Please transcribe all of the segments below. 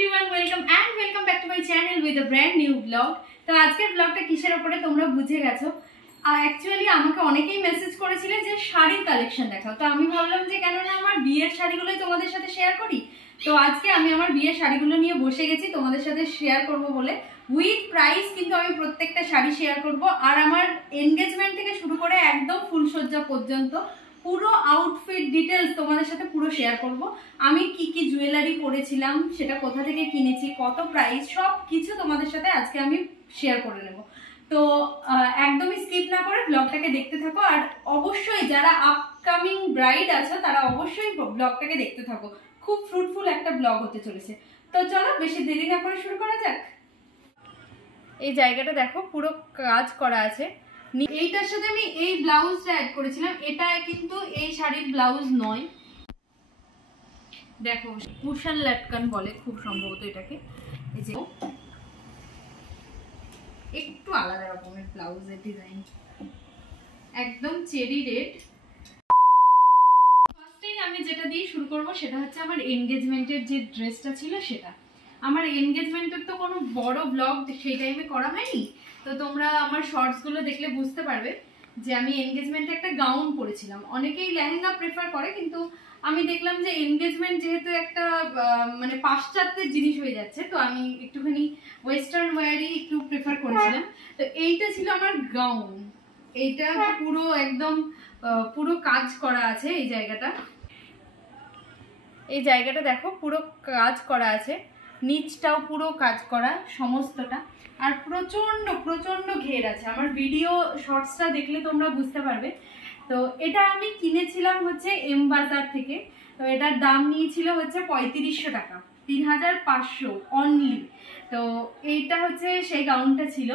everyone, welcome back to my channel with a brand new vlog. তো আজকের ব্লগটা কিসের উপরে তোমরা বুঝে গেছো। অ্যাকচুয়ালি আমাকে অনেকেই মেসেজ করেছিল যে শাড়ির কালেকশন দেখাও। তো আমি ভাবলাম যে কেন না আমার বিয়ের শাড়িগুলোই তোমাদের সাথে শেয়ার করি। তো আজকে আমি আমার বিয়ের শাড়িগুলো নিয়ে বসে গেছি তোমাদের সাথে শেয়ার করব বলে। উইথ প্রাইস কিন্তু আমি প্রত্যেকটা শাড়ি শেয়ার করব, আর আমার এনগেজমেন্ট থেকে শুরু করে একদম ফুলসজ্জা পর্যন্ত পুরো আউটফিট ডিটেলস তোমাদের সাথে পুরো শেয়ার করব। আমি কি কি জুয়েলারি পরেছিলাম, সেটা কোথা থেকে কিনেছি, কত প্রাইস, সব কিছু তোমাদের সাথে আজকে আমি শেয়ার করে নেব। তো একদমই স্কিপ না করে ব্লগটাকে দেখতে থাকো, আর অবশ্যই যারা আপকামিং ব্রাইড আছে তারা অবশ্যই ব্লগটাকে দেখতে থাকো। খুব ফ্রুটফুল একটা ব্লগ হতে চলেছে। তো চলো বেশি দেরি না করে শুরু করা যাক। এই জায়গাটা দেখো পুরো কাজ করা আছে। এইটার সাথে আমি এই ব্লাউজটা অ্যাড করেছিলাম, এটা কিন্তু এই শাড়ির ব্লাউজ নয়। দেখো কুশন লটকন বলে খুব সম্ভবত এটাকে। এই যে একটু আলাদা রকমের ব্লাউজের ডিজাইন, একদম চেরি রেড। ফার্স্টেই আমি যেটা দিয়ে শুরু করব সেটা হচ্ছে আমার এনগেজমেন্টের যে ড্রেসটা ছিল সেটা। আমার এনগেজমেন্টের তো কোনো বড় ব্লগ সেই টাইমে করা হয়নি, তো তোমরা আমার শর্টসগুলো দেখলে বুঝতে পারবে যে আমি এনগেজমেন্টে একটা গাউন পরেছিলাম। অনেকেই লেহেঙ্গা প্রেফার করে, কিন্তু আমি দেখলাম যে এনগেজমেন্ট যেহেতু একটা মানে পাশ্চাত্যের জিনিস হয়ে যাচ্ছে, তো আমি একটুখানি ওয়েস্টার্ন ওয়্যারই একটু প্রেফার করেছিলাম। তো এইটা ছিল আমার গাউন। এইটা পুরো একদম পুরো কাজ করা আছে। এই জায়গাটা দেখো পুরো কাজ করা আছে, নিচটাও পুরো কাজ করা সমস্তটা, আর প্রচন্ড ঘের আছে। আমার ভিডিও শর্টসটা দেখলে তোমরা বুঝতে পারবে। তো এটা আমি কিনেছিলাম হচ্ছে এম বাজার থেকে। তো এটার দাম নিয়েছিল হচ্ছে 3500 টাকা, 3500 অনলি। তো এইটা হচ্ছে সেই গাউনটা ছিল।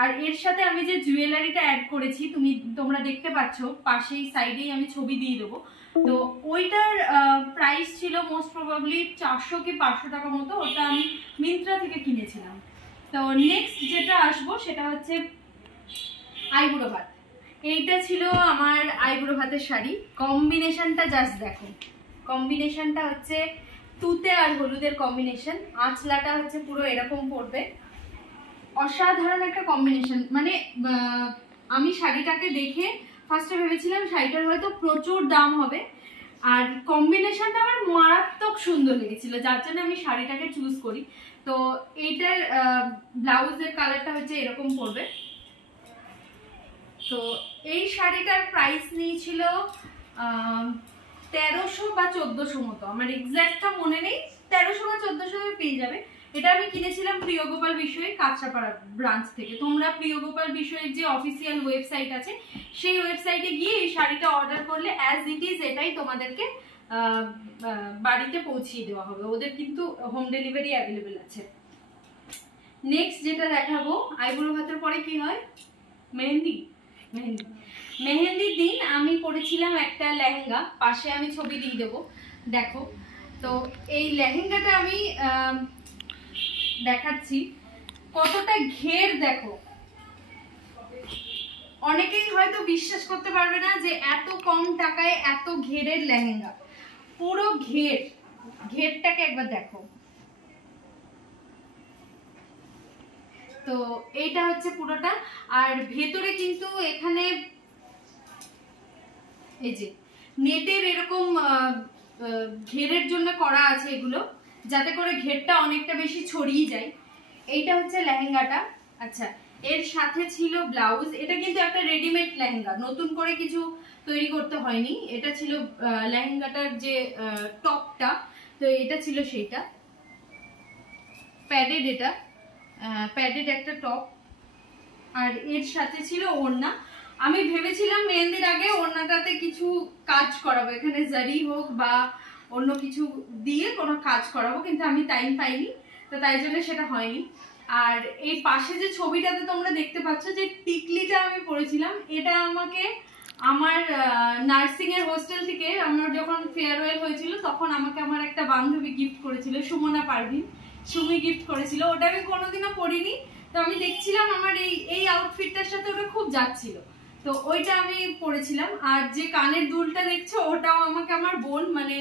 আর এর সাথে আমি যে জুয়েলারিটা অ্যাড করেছি তোমরা দেখতে পাচ্ছ, পাশেই সাইডেই আমি ছবি দিয়ে দেবো। তো ওইটার প্রাইস ছিল মোস্ট প্রবাবলি 400 কি 500 টাকা মতো। ওটা আমি মিন্ত্রা থেকে কিনেছিলাম। তো নেক্সট যেটা আসবো সেটা হচ্ছে আইবুড়ো ভাত। এইটা ছিল আমার আইবুড়ো ভাতের শাড়ি। কম্বিনেশনটা জাস্ট দেখো, কম্বিনেশনটা হচ্ছে তুতে আর হলুদের কম্বিনেশন। আঁচলাটা হচ্ছে পুরো এরকম পড়বে, অসাধারণ একটা কম্বিনেশন। মানে আমি শাড়িটাকে দেখে ফার্স্টে ভেবেছিলাম শাড়িটার হয়তো প্রচুর দাম হবে, আর কম্বিনেশনটা আমার মারাত্মক সুন্দর লেগেছিল, যার জন্য আমি শাড়িটাকে চুজ করি। তো এইটার ব্লাউজের কালারটা হচ্ছে এরকম পড়বে। তো এই শাড়িটার প্রাইস নিয়েছিল 1300 বা 1400 মতো, আমার এক্সাক্টটা মনে নেই। 1300 বা 1400 পেয়ে যাবে। এটা আমি কিনেছিলাম প্রিয়গোপাল বিষয়ে কাঁচরাপাড়া ব্রাঞ্চ থেকে। তোমরা প্রিয়গোপাল বিষয়ের যে অফিসিয়াল ওয়েবসাইট আছে সেই ওয়েবসাইটে গিয়ে এই শাড়িটা অর্ডার করলে অ্যাজ ইট ইজ এটাই তোমাদেরকে বাড়িতে পৌঁছিয়ে দেওয়া হবে। ওদের কিন্তু হোম ডেলিভারি অ্যাভেলেবেল আছে। নেক্সট যেটা দেখাবো, আইবুড়ো ভাতের পরে কি হয়, মেহেন্দির দিন আমি পরেছিলাম একটা লেহেঙ্গা। পাশে আমি ছবি দিয়ে দেবো, দেখো। তো এই লেহেঙ্গাটা আমি দেখাচ্ছি, কতটা ঘের দেখো। অনেকেই হয়তো বিশ্বাস করতে পারবে না যে এত কম টাকায় এত ঘেরের লেহেঙ্গা। পুরো ঘেরটাকে একবার দেখো। তো এইটা হচ্ছে পুরোটা, আর ভেতরে কিন্তু এখানে এই যে নেটের এরকম ঘেরের জন্য করা আছে এগুলো, যাতে করে ঘেরটা অনেকটা বেশি ছড়িয়ে যায়। এইটা হচ্ছে লেহেঙ্গাটা। আচ্ছা, এর সাথে ছিল ব্লাউজ। এটা কিন্তু একটা রেডিমেড লেহেঙ্গা, নতুন করে কিছু তৈরি করতে হয়নি। এটা ছিল লেহেঙ্গাটার যে টপটা, তো এটা ছিল সেইটা প্যাডেড, এটা প্যাডেড একটা টপ। আর এর সাথে ছিল ওড়না। আমি ভেবেছিলাম মেহেন্দির আগে ওড়নাটাতে কিছু কাজ করাবো, এখানে জারি হোক বা অন্য কিছু দিয়ে কোনো কাজ করাবো, কিন্তু আমি টাইম পাইনি, তো তাই জন্য সেটা হয়নি। আর এই পাশে যে ছবিটাতে তোমরা দেখতে পাচ্ছ যে টিকলিটা আমি পরেছিলাম, এটা আমাকে আমার নার্সিং এর হোস্টেল থেকে আমার যখন ফেয়ারওয়েল হয়েছিল তখন আমাকে আমার একটা বান্ধবী গিফট করেছিল, সুমনা পারভিন, সুমি গিফট করেছিল। ওটা আমি কোনোদিনও পরিনি, তো আমি দেখছিলাম আমার এই আউটফিটটার সাথে ওটা খুব যাচ্ছিল, তো ওইটা আমি পরেছিলাম। আর যে কানের দুলটা দেখছো ওটাও আমাকে আমার বোন, মানে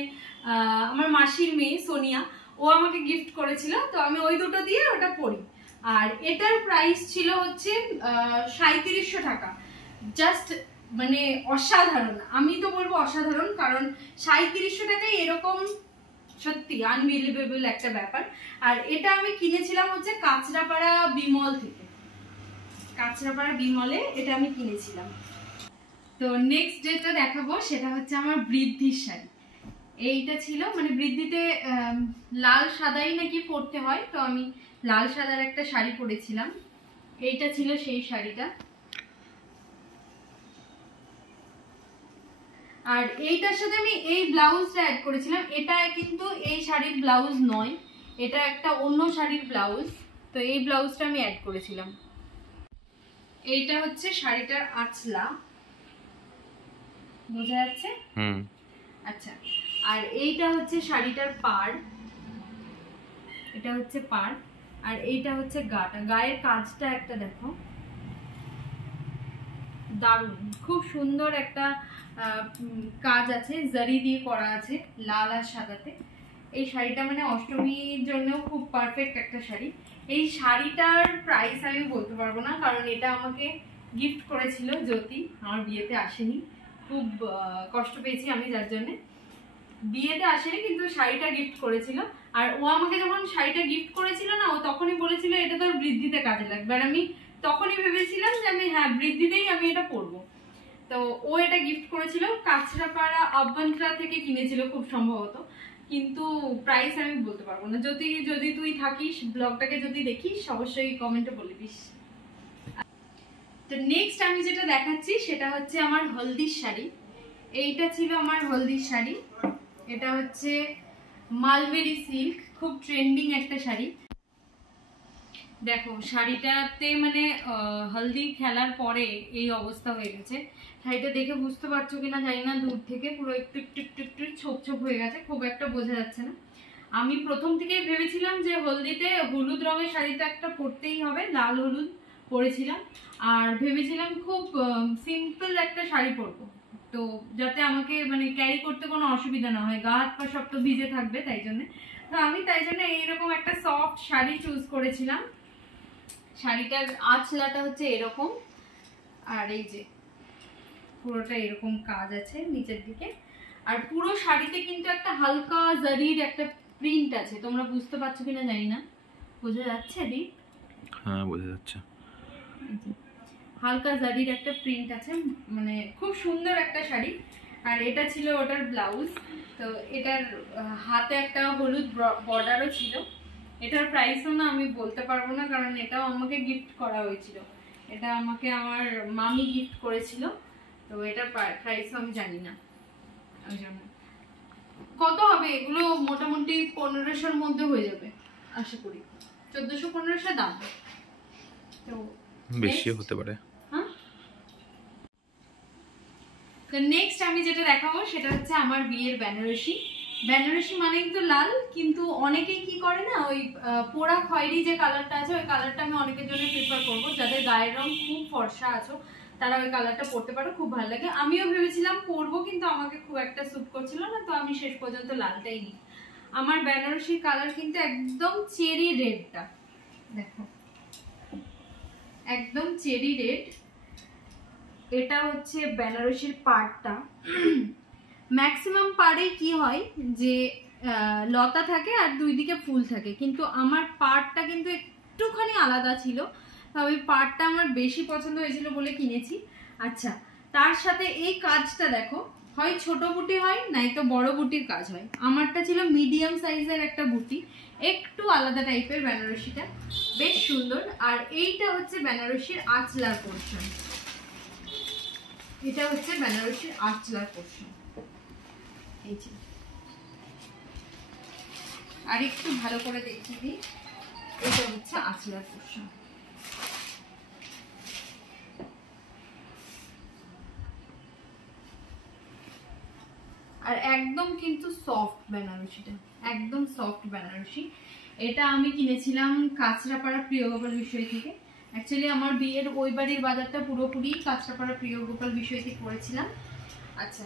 আমার মাসির মেয়ে সোনিয়া, ও আমাকে গিফট করেছিল, তো আমি ওই দুটো দিয়ে ওটা পরি। আর এটার প্রাইস ছিল হচ্ছে 3700 টাকা। জাস্ট মানে অসাধারণ, আমি তো বলবো অসাধারণ, কারণ 3700 টাকায় এরকম সত্যি আনবিলিভেবল একটা ব্যাপার। আর এটা আমি কিনেছিলাম হচ্ছে কাঁচরাপাড়া বিমল থেকে, কাঁচরাপাড়া বিমলে এটা আমি কিনেছিলাম। তো নেক্সট যেটা দেখাবো সেটা হচ্ছে আমার বৃদ্ধির শাড়ি। এইটা ছিল মানে বৃদ্ধিতে লাল সাদাই নাকি পরতে হয়, তো আমি লাল সাদার একটা শাড়ি পরেছিলাম। এইটা ছিল সেই শাড়িটা। আর এইটার সাথে আমি এই ব্লাউজটা অ্যাড করেছিলাম। এটা কিন্তু এই শাড়ির ব্লাউজ নয়, এটা একটা অন্য শাড়ির ব্লাউজ, তো এই ব্লাউজটা আমি অ্যাড করেছিলাম। এইটা হচ্ছে শাড়িটার আঁচলা, বোঝা যাচ্ছে? আচ্ছা, আর এইটা হচ্ছে শাড়িটার পাড়, এটা হচ্ছে পাড়, আর এইটা হচ্ছে গাটা। গায়ের কাজটা একটা দেখো, দারুণ, খুব সুন্দর একটা কাজ আছে, জারি দিয়ে করা আছে লাল আর সাদাতে। এই শাড়িটা মানে অষ্টমীর জন্য খুব পারফেক্ট একটা শাড়ি। এই শাড়িটার প্রাইস আমি বলতে পারবো না, কারণ এটা আমাকে গিফট করেছিল জ্যোতি, আমার বিয়েতে আসেনি, খুব কষ্ট পেয়েছি আমি যার জন্যে। বিয়েতে আসেনি কিন্তু শাড়িটা গিফট করেছিল। আর ও আমাকে যখন শাড়িটা গিফট করেছিল না, ও তখনই বলেছিল এটা তোর বৃদ্ধিতে কাজে লাগবে। আর আমি তখনই ভেবেছিলাম যে আমি হ্যাঁ বৃদ্ধিতেই আমি এটা পরবো। তো ও এটা গিফট করেছিল, কাঁচরাপাড়া আব্বান্ট্রা থেকে কিনেছিল খুব সম্ভবত, কিন্তু প্রাইস আমি বলতে পারবো না। যদি তুই থাকিস, ব্লগটাকে যদি দেখিস, অবশ্যই কমেন্টে বলে দিস। তো নেক্সট আমি যেটা দেখাচ্ছি সেটা হচ্ছে আমার হলদির শাড়ি। এইটা ছিল আমার হলদির শাড়ি, এটা হচ্ছে মালবেরি সিল্ক, খুব ট্রেন্ডিং একটা শাড়ি। দেখো শাড়িটাতে মানে হলদি খেলার পরে এই অবস্থা হয়ে গেছে। শাড়িটা দেখে বুঝতে পারছো কিনা জানি না, দূর থেকে পুরো একটু একটু একটু একটু ছোপ ছোপ হয়ে গেছে, খুব একটা বোঝা যাচ্ছে না। আমি প্রথম থেকে ভেবেছিলাম যে হলদিতে হলুদ রঙের শাড়িটা একটা পরতেই হবে, লাল হলুদ পরেছিলাম। আর ভেবেছিলাম খুব সিম্পল একটা শাড়ি পরবো, তো যাতে আমাকে মানে ক্যারি করতে কোনো অসুবিধা না হয়, গা হাত পা সব তো ভিজে থাকবে, তাই জন্য। তো আমি তাই জন্য এইরকম একটা সফট শাড়ি চুজ করেছিলাম। শাড়িটার আঁচলাটা হচ্ছে এরকম, আর এই যে পুরোটা এরকম কাজ আছে নিচের দিকে। আর পুরো শাড়িতে কিন্তু একটা হালকা জারির একটা প্রিন্ট আছে, তোমরা বুঝতে পারছো কিনা জানি না, বোঝা যাচ্ছে দি? হ্যাঁ বোঝা যাচ্ছে। হালকা জারির একটা প্রিন্ট আছে, মানে খুব সুন্দর একটা শাড়ি। আর এটা ছিল ওটার ব্লাউজ। তো এটার হাতে একটা হলুদ বর্ডারও ছিল। এটার প্রাইসও না আমি বলতে পারবো না, কারণ এটাও আমাকে গিফট করা হয়েছিল, এটা আমাকে আমার মামি গিফট করেছিল, তো এটার প্রাইসও আমি জানি না। ওই জন্য কত হবে এগুলো, মোটামুটি 1500-র মধ্যে হয়ে যাবে আশা করি, 1400-1500 দাম, তো বেশিও হতে পারে। তো নেক্সট আমি যেটা দেখাবো সেটা হচ্ছে আমার বিয়ের বেনারসি। বেনারসি মানে কিন্তু লাল, কিন্তু অনেকেই কি করে না, ওই পোড়া খয়েরি যে কালারটা আছে, ওই কালারটা আমি অনেকের জন্য প্রিফার করবো। যাদের গায়ের রং খুব ফর্সা আছো তারা ওই কালারটা পরতে পারো, খুব ভালো লাগে। আমিও ভেবেছিলাম পরবো, কিন্তু আমাকে খুব একটা স্যুট করছিল না, তো আমি শেষ পর্যন্ত লালটাই নিই। আমার বেনারসির কালার কিন্তু একদম চেরি রেডটা, দেখো একদম চেরি রেড। এটা হচ্ছে বেনারসির পাড়টা। ম্যাক্সিমাম পাড়ে কি হয় যে লতা থাকে আর দুই দিকে ফুল থাকে, কিন্তু আমার পাড়টা কিন্তু একটুখানি আলাদা ছিল, ওই পাড়টা আমার বেশি পছন্দ হয়েছিল বলে কিনেছি। আচ্ছা, তার সাথে এই কাজটা দেখো, হয় ছোট বুটি হয় নয়তো বড় বুটির কাজ হয়। আমারটা ছিল মিডিয়াম সাইজের একটা বুটি, একটু আলাদা টাইপের বেনারসিটা, বেশ সুন্দর। আর এইটা হচ্ছে বেনারসির আঁচলার পোর্শন, এটা হচ্ছে বেনারসির আঁচলার পোর্শন। এই যে আর একটু ভালো করে দেখিয়ে দিই, এটা হচ্ছে আঁচলার পোর্শন। আর একদম কিন্তু সফট বেনারসিটা, একদম সফট বেনারসি। এটা আমি কিনেছিলাম কাঁচরাপাড়া প্রিয়গোপাল বিষয় থেকে। অ্যাকচুয়ালি আমার বিয়ের ওই বাড়ির বাজারটা পুরোপুরি কাঁচরাপাড়া প্রিয়গোপাল বিষয় থেকে করেছিলাম। আচ্ছা,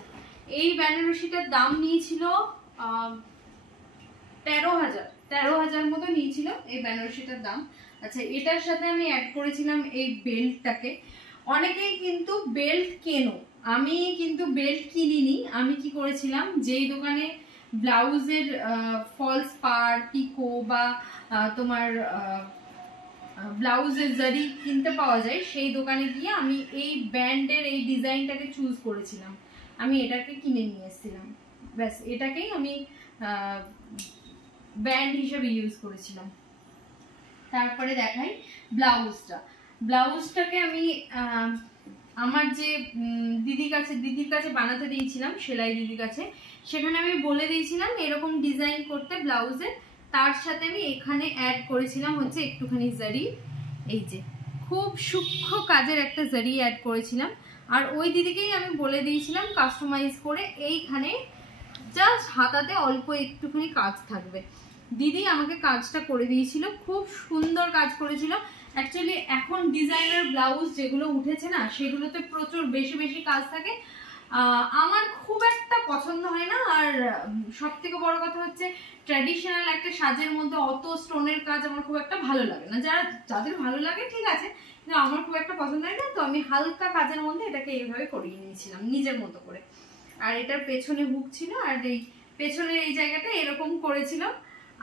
এই বেনারসিটার দাম নিয়েছিল 13,000 13,000 মতো নিয়েছিল এই বেনারসিটার দাম। আচ্ছা, এটার সাথে আমি অ্যাড করেছিলাম এই বেল্টটাকে। অনেকেই কিন্তু বেল্ট কেনো, আমি কিন্তু বেল্ট কিনিনি। আমি কি করেছিলাম, যেই দোকানে ব্লাউজের ফলস পার, পিকো বা তোমার ব্লাউজের জারি কিনতে পাওয়া যায়, সেই দোকানে গিয়ে আমি এই ব্যান্ডের এই ডিজাইনটাকে চুজ করেছিলাম। আমি এটাকে কিনে নিয়ে এসেছিলাম, ব্যাস এটাকেই আমি ব্যান্ড হিসেবে ইউজ করেছিলাম। তারপরে দেখাই ব্লাউজটাকে আমি আমার যে দিদির কাছে বানাতে দিয়েছিলাম, সেলাই দিদির কাছে, সেখানে আমি বলে দিয়েছিলাম এরকম ডিজাইন করতে ব্লাউজে। তার সাথে আমি এখানে অ্যাড করেছিলাম হচ্ছে একটুখানি জারি, এই যে খুব সূক্ষ্ম কাজের একটা জারি অ্যাড করেছিলাম। আর ওই দিদিকেই আমি বলে দিয়েছিলাম কাস্টমাইজ করে এইখানে জাস্ট হাতাতে অল্প একটুখানি কাজ থাকবে। দিদি আমাকে কাজটা করে দিয়েছিল, খুব সুন্দর কাজ করেছিল। অ্যাকচুয়ালি এখন ডিজাইনার ব্লাউজ যেগুলো উঠেছে না, সেগুলোতে প্রচুর বেশি বেশি কাজ থাকে, আমার খুব একটা পছন্দ হয় না। আর সব থেকে বড় কথা হচ্ছে ট্র্যাডিশনাল একটা সাজের মধ্যে অত স্টোনের কাজ আমার খুব একটা ভালো লাগে না। যাদের ভালো লাগে ঠিক আছে, কিন্তু আমার খুব একটা পছন্দ হয় না। তো আমি হালকা কাজের মধ্যে এটাকে এইভাবে করিয়ে নিয়েছিলাম নিজের মতো করে। আর এটার পেছনে হুক ছিল, আর এই পেছনের এই জায়গাটা এরকম করেছিল।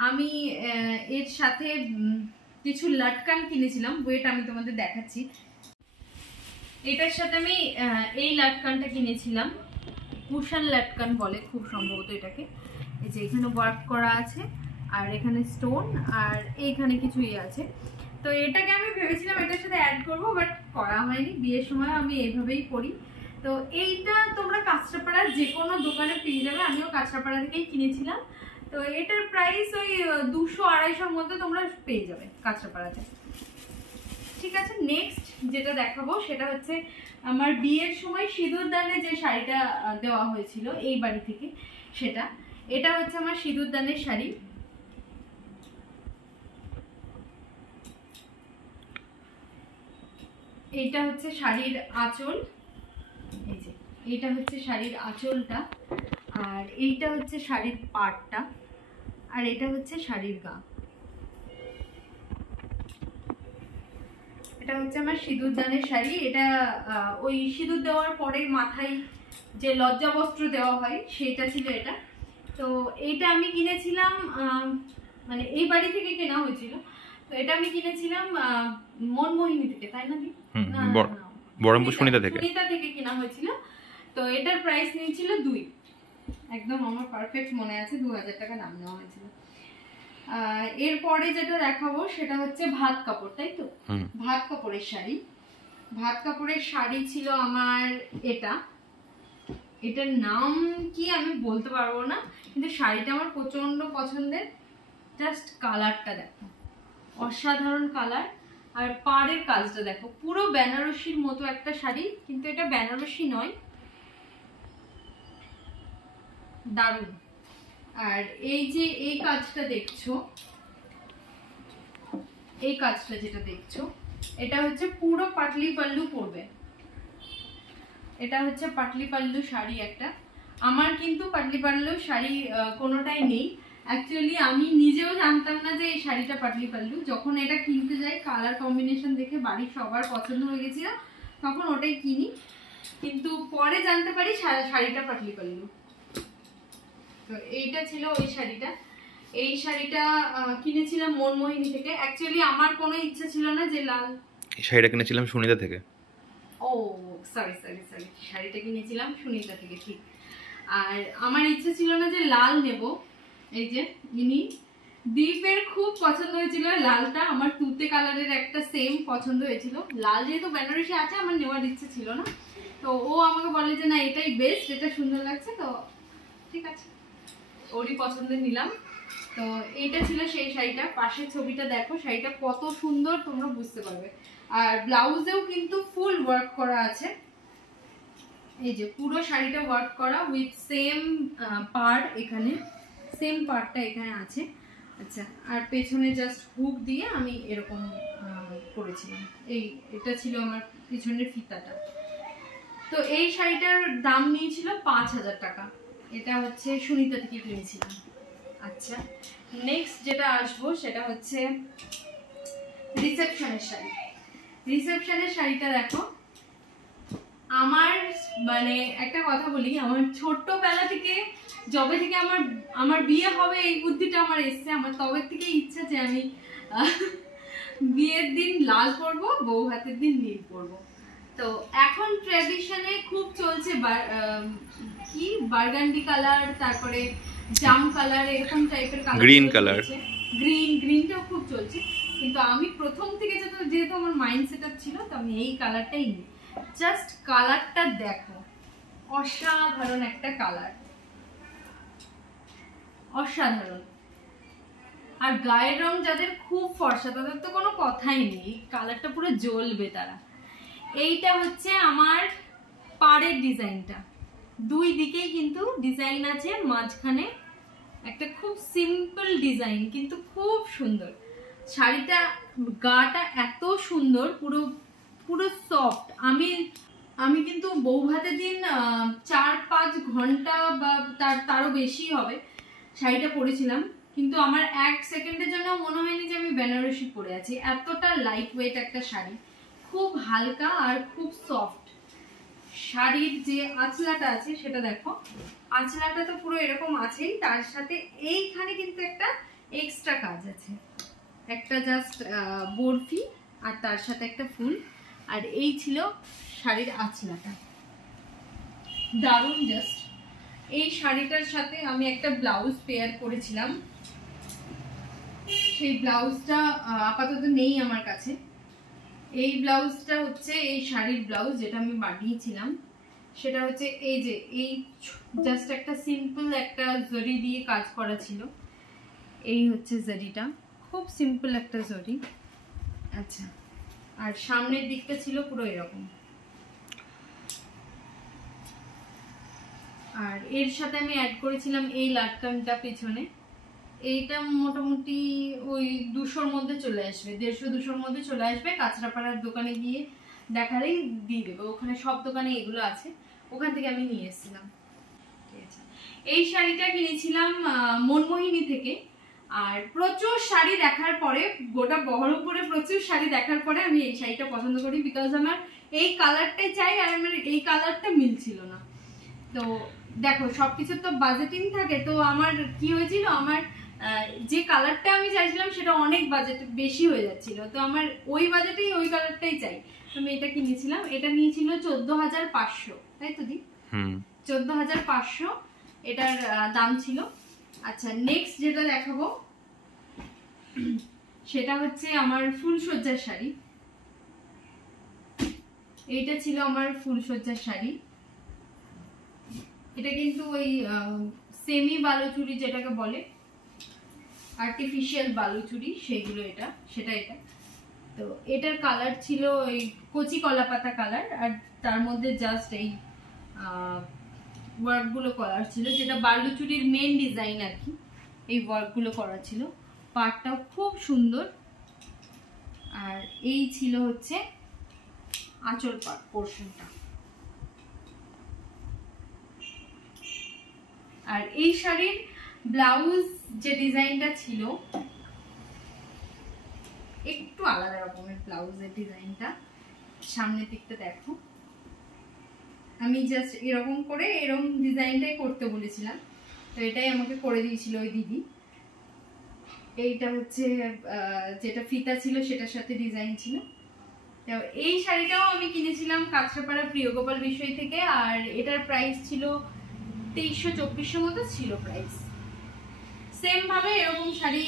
আমি এর সাথে কিছু লাটকান কিনেছিলাম, ওয়েট আমি তোমাদের দেখাচ্ছি। এটার সাথে আমি এই লাটকানটা কিনেছিলাম, কুশন লাটকান বলে খুব সম্ভবত এটাকে। এই যে এখানে ওয়ার্ক করা আছে, আর এখানে স্টোন, আর এইখানে কিছু আছে। তো এটাকে আমি ভেবেছিলাম এটার সাথে অ্যাড করবো, বাট করা হয়নি। বিয়ের সময় আমি এইভাবেই করি। তো এইটা তোমরা কাঁচরাপাড়ার যে কোনো দোকানে পেয়ে যাবে, আমিও কাঁচরাপাড়া থেকেই কিনেছিলাম। তো এটার প্রাইস ওই 200-250-র মধ্যে তোমরা পেয়ে যাবে কাঁচরাপাড়াতে। ঠিক আছে, নেক্সট যেটা দেখাবো সেটা হচ্ছে আমার বিয়ের সময় সিঁদুরদানে যে শাড়িটা দেওয়া হয়েছিল এই বাড়ি থেকে, সেটা। এটা হচ্ছে আমার সিঁদুরদানের শাড়ি। এইটা হচ্ছে শাড়ির আঁচল, এই যে এইটা হচ্ছে শাড়ির আঁচলটা, আর এইটা হচ্ছে শাড়ির পাড়টা, আর এটা হচ্ছে শাড়ির গা। এটা হচ্ছে আমার সিঁদুরদানের শাড়ি। এটা ওই সিঁদুর দেওয়ার পরে মাথায় যে লজ্জা বস্ত্র দেওয়া হয় সেটা ছিল এটা। তো এইটা আমি কিনেছিলাম, মানে এই বাড়ি থেকে কেনা হয়েছিল। তো এটা আমি কিনেছিলাম মনমোহিনী থেকে, তাই না? বহরমপুর সুনিতা থেকে কেনা হয়েছিল। তো এটার প্রাইস নিয়েছিল 2, একদম আমার পারফেক্ট মনে আছে, 2000 টাকা দাম নেওয়া হয়েছিল। এরপরে যেটা দেখাবো সেটা হচ্ছে ভাত কাপড়, তাই তো? ভাত কাপড়ের শাড়ি। ভাত কাপড়ের শাড়ি ছিল আমার এটার নাম কি আমি বলতে পারবো না, কিন্তু শাড়িটা আমার প্রচন্ড পছন্দের। জাস্ট কালারটা দেখো, অসাধারণ কালার। আর পাড়ের কাজটা দেখো, পুরো বেনারসির মতো একটা শাড়ি, কিন্তু এটা বেনারসি নয়, দারুণ। আর এই যে এই কাজটা দেখছো, এই কাজটা যেটা দেখছো, এটা হচ্ছে পুরো পাটলি পাল্লু পরবে। এটা হচ্ছে পাটলি পাল্লু শাড়ি একটা। আমার কিন্তু পাটলি পাল্লু শাড়ি কোনোটাই নেই। অ্যাকচুয়ালি আমি নিজেও জানতাম না যে এই শাড়িটা পাটলি পাল্লু। যখন এটা কিনতে যাই, কালার কম্বিনেশন দেখে বাড়ির সবার পছন্দ হয়ে গেছিল, তখন ওটাই কিনি। কিন্তু পরে জানতে পারি শাড়িটা পাটলি পাল্লু। তো এইটা ছিল ওই শাড়িটা। এই শাড়িটা কিনেছিলাম মনমোহিনী থেকে। অ্যাকচুয়ালি আমার কোনো ইচ্ছা ছিল না যে লাল। এই শাড়িটা কিনেছিলাম সুনিতা থেকে। ও সরি, শাড়িটা কিনেছিলাম সুনিতা থেকে, ঠিক। আর আমার ইচ্ছা ছিল না যে লাল নেব। এই যে দীপের খুব পছন্দ হয়েছিল লালটা, আমার তুতে কালারের একটা সেম পছন্দ হয়েছিল। লাল যেহেতু বেনারসি আছে, আমার নেওয়ার ইচ্ছে ছিল না। তো ও আমাকে বলে যে না এটাই বেস্ট, এটা সুন্দর লাগছে, তো ঠিক আছে ওরই পছন্দের নিলাম। তো এইটা ছিল সেই শাড়িটা। পাশের ছবিটা দেখো, শাড়িটা কত সুন্দর তোমরা বুঝতে পারবে। আর ব্লাউজেও কিন্তু ফুল ওয়ার্ক করা আছে, এই যে পুরো শাড়িটা ওয়ার্ক করা উইথ সেম পার্ট, এখানে সেম পার্টটা এখানে আছে। আচ্ছা, আর পেছনে জাস্ট হুক দিয়ে আমি এরকম করেছিলাম। এটা ছিল আমার পিছনের ফিতাটা। তো এই শাড়িটার দাম নিয়েছিল 5000 টাকা। এটা হচ্ছে সুনিতা থেকে কিনেছিলাম। আচ্ছা, নেক্সট যেটা আসবো সেটা হচ্ছে রিসেপশনের শাড়ি। রিসেপশনের শাড়িটা দেখো, আমার মানে একটা কথা বলি, আমার ছোট্টবেলা থেকে যবে থেকে আমার বিয়ে হবে এই বুদ্ধিটা আমার এসছে, আমার তবে থেকে ইচ্ছা যে আমি বিয়ের দিন লাল পরবো, বউ ভাতের দিন নীল পরবো। তো এখন ট্র্যাডিশনে খুব চলছে কি বার্গান্ডি কালার, তারপরে জাম কালার, এরকম টাইপের কালার, গ্রিন কালার, গ্রিনটাও খুব চলছে। কিন্তু আমি প্রথম থেকে যেহেতু আমার মাইন্ড সেট আপ ছিল, তো আমি এই কালারটাই নিই। জাস্ট কালারটা দেখো, অসাধারণ একটা কালার, অসাধারণ। আর গায়ের রং যাদের খুব ফর্সা, তাদের তো কোনো কথাই নেই, কালারটা পুরো জ্বলবে তারা। এইটা হচ্ছে আমার পাড়ের ডিজাইনটা, দুই দিকেই কিন্তু ডিজাইন আছে, মাঝখানে একটা খুব সিম্পল ডিজাইন কিন্তু খুব সুন্দর। শাড়িটা গাটা এত সুন্দর, পুরো পুরো সফট। আমি কিন্তু বউ ভাতের দিন 4-5 ঘন্টা বা তারও বেশি হবে শাড়িটা পরেছিলাম, কিন্তু আমার 1 সেকেন্ডের জন্য মনে হয়নি যে আমি বেনারসি পরে আছি। এতটা লাইট ওয়েট একটা শাড়ি, খুব হালকা আর খুব সফট। শাড়ির যে আঁচলাটা আছে সেটা দেখো, আঁচলাটা তো পুরো এরকম আছেই, তার সাথে এইখানে কিন্তু একটা এক্সট্রা কাজ আছে, একটা জাস্ট বরফি আর তার সাথে একটা ফুল। আর এই ছিল শাড়ির আঁচলাটা, দারুণ জাস্ট। এই শাড়িটার সাথে আমি একটা ব্লাউজ পেয়ার করেছিলাম, সেই ব্লাউজটা আপাতত নেই আমার কাছে। এই ব্লাউজটা হচ্ছে এই শাড়ির ব্লাউজ, যেটা আমি বানিয়েছিলাম। সেটা হচ্ছে এই যে এই জাস্ট একটা সিম্পল একটা জরি দিয়ে কাজ করা ছিল। এই হচ্ছে জরিটা, খুব সিম্পল একটা জরি। আচ্ছা, আর সামনের দিকটা ছিল পুরো এরকম। আর এর সাথে আমি অ্যাড করেছিলাম এই লাটকানটা পেছনে। এইটা মোটামুটি ওই 200-র মধ্যে চলে আসবে, 150-200-র মধ্যে চলে আসবে। কাঁচরাপাড়ার দোকানে গিয়ে দেখালেই দিয়ে দেবে, ওখানে সব দোকানে এগুলো আছে, ওখান থেকে আমি নিয়ে এসেছিলাম। ঠিক আছে, এই শাড়িটা কিনেছিলাম মনমোহিনী থেকে। আর প্রচুর শাড়ি দেখার পরে, গোটা বহরমপুরে প্রচুর শাড়ি দেখার পরে আমি এই শাড়িটা পছন্দ করি, বিকজ আমার এই কালারটাই চাই, আর আমার এই কালারটা মিলছিল না। তো দেখো, সবকিছুর তো বাজেটিং থাকে, তো আমার কি হয়েছিল, আমার যে কালারটা আমি চাইছিলাম সেটা অনেক বাজেট বেশি হয়ে যাচ্ছিল, তো আমার ওই বাজেটেই ওই কালারটাই চাই। আমি এটা কিনেছিলাম, এটা নিয়েছিল 14,500, তাই তো দি? 14,500 এটার দাম ছিল। আচ্ছা, নেক্সট যেটা দেখাবো সেটা হচ্ছে আমার ফুলসজ্জার শাড়ি। এইটা ছিল আমার ফুলসজ্জার শাড়ি। এটা কিন্তু ওই সেমি বালুচুরি যেটাকে বলে, আর্টিফিশিয়াল বালুচুরি, সেগুলো সেটা। তো এটার কালার ছিল ওই কচি কলা পাতা কালার, আর তার মধ্যে জাস্ট এই ওয়ার্কগুলো করা ছিল, যেটা বালুচুরির মেন ডিজাইন আর কি। এই ওয়ার্কগুলো করা ছিল, পাড়টাও খুব সুন্দর। আর এই ছিল হচ্ছে আঁচল পাড় পোর্শনটা। আর এই শাড়ির ব্লাউজ যে ডিজাইনটা ছিল একটু আলাদা রকমের, ব্লাউজের ডিজাইনটা সামনের দিকটা দেখো। আমি জাস্ট এরকম করে এরকম ডিজাইনটাই করতে বলেছিলাম, তো এটাই আমাকে করে দিয়েছিল ওই দিদি। এইটা হচ্ছে যেটা ফিতা ছিল সেটার সাথে ডিজাইন ছিল। এই শাড়িটাও আমি কিনেছিলাম কাঁচরাপাড়া প্রিয়গোপাল বিষয় থেকে, আর এটার প্রাইস ছিল 2300-2400 মতো ছিল প্রাইস। সেম ভাবে এরকম শাড়ি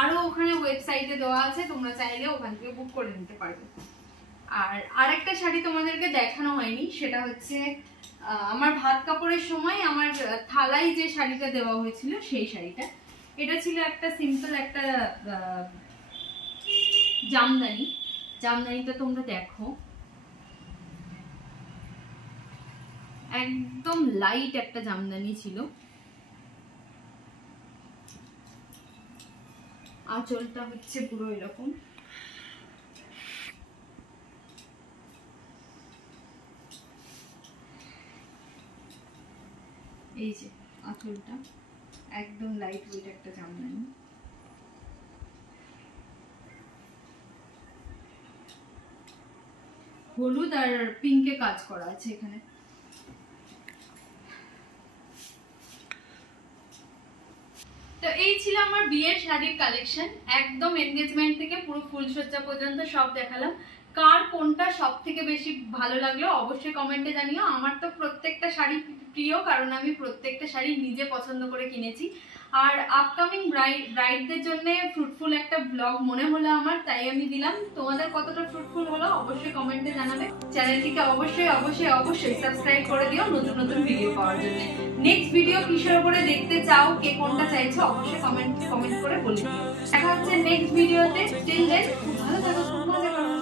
আরো ওখানে ওয়েবসাইটে দেওয়া আছে, তোমরা চাইলে ওখান থেকে বুক করে নিতে পারবে। আর আরেকটা শাড়ি তোমাদেরকে দেখানো হয়নি, সেটা হচ্ছে আমার ভাত কাপড়ের সময় আমার থালায় যে শাড়িটা দেওয়া হয়েছিল সেই শাড়িটা। এটা ছিল একটা সিম্পল একটা জামদানি। জামদানিটা তোমরা দেখো, একদম লাইট একটা জামদানি ছিল। আঁচলটা হচ্ছে পুরো এরকম। এই যে আঁচলটা একদম লাইট ওয়েট একটা জামদানি। হলুদ আর পিঙ্কে কাজ করা আছে এখানে। তো এই ছিল আমার বিয়ের শাড়ির কালেকশন, একদম এনগেজমেন্ট থেকে পুরো ফুলসজ্জা পর্যন্ত সব দেখালাম। কার কোনটা সব থেকে বেশি ভালো লাগলো অবশ্যই কমেন্টে জানিও। আমার তো প্রত্যেকটা শাড়ি প্রিয়, কারণ আমি প্রত্যেকটা শাড়ি নিজে পছন্দ করে কিনেছি। আর আপকামিং ব্রাইডদের জন্য ফ্রুটফুল একটা ব্লগ মনে হলো আমার, তাই আমি দিলাম। তোমাদের কতটা ফ্রুটফুল হলো অবশ্যই কমেন্টে জানাবে। চ্যানেলটিকে অবশ্যই অবশ্যই অবশ্যই সাবস্ক্রাইব করে দিও নতুন নতুন ভিডিও পাওয়ার জন্য। নেক্সট ভিডিও কিসের উপরে দেখতে চাও, কে কোনটা চাইছো অবশ্যই কমেন্ট করে বলে দিও। দেখা হচ্ছে নেক্সট ভিডিওতে। টিল দেন ভালো থাকো, খুব মজা করো।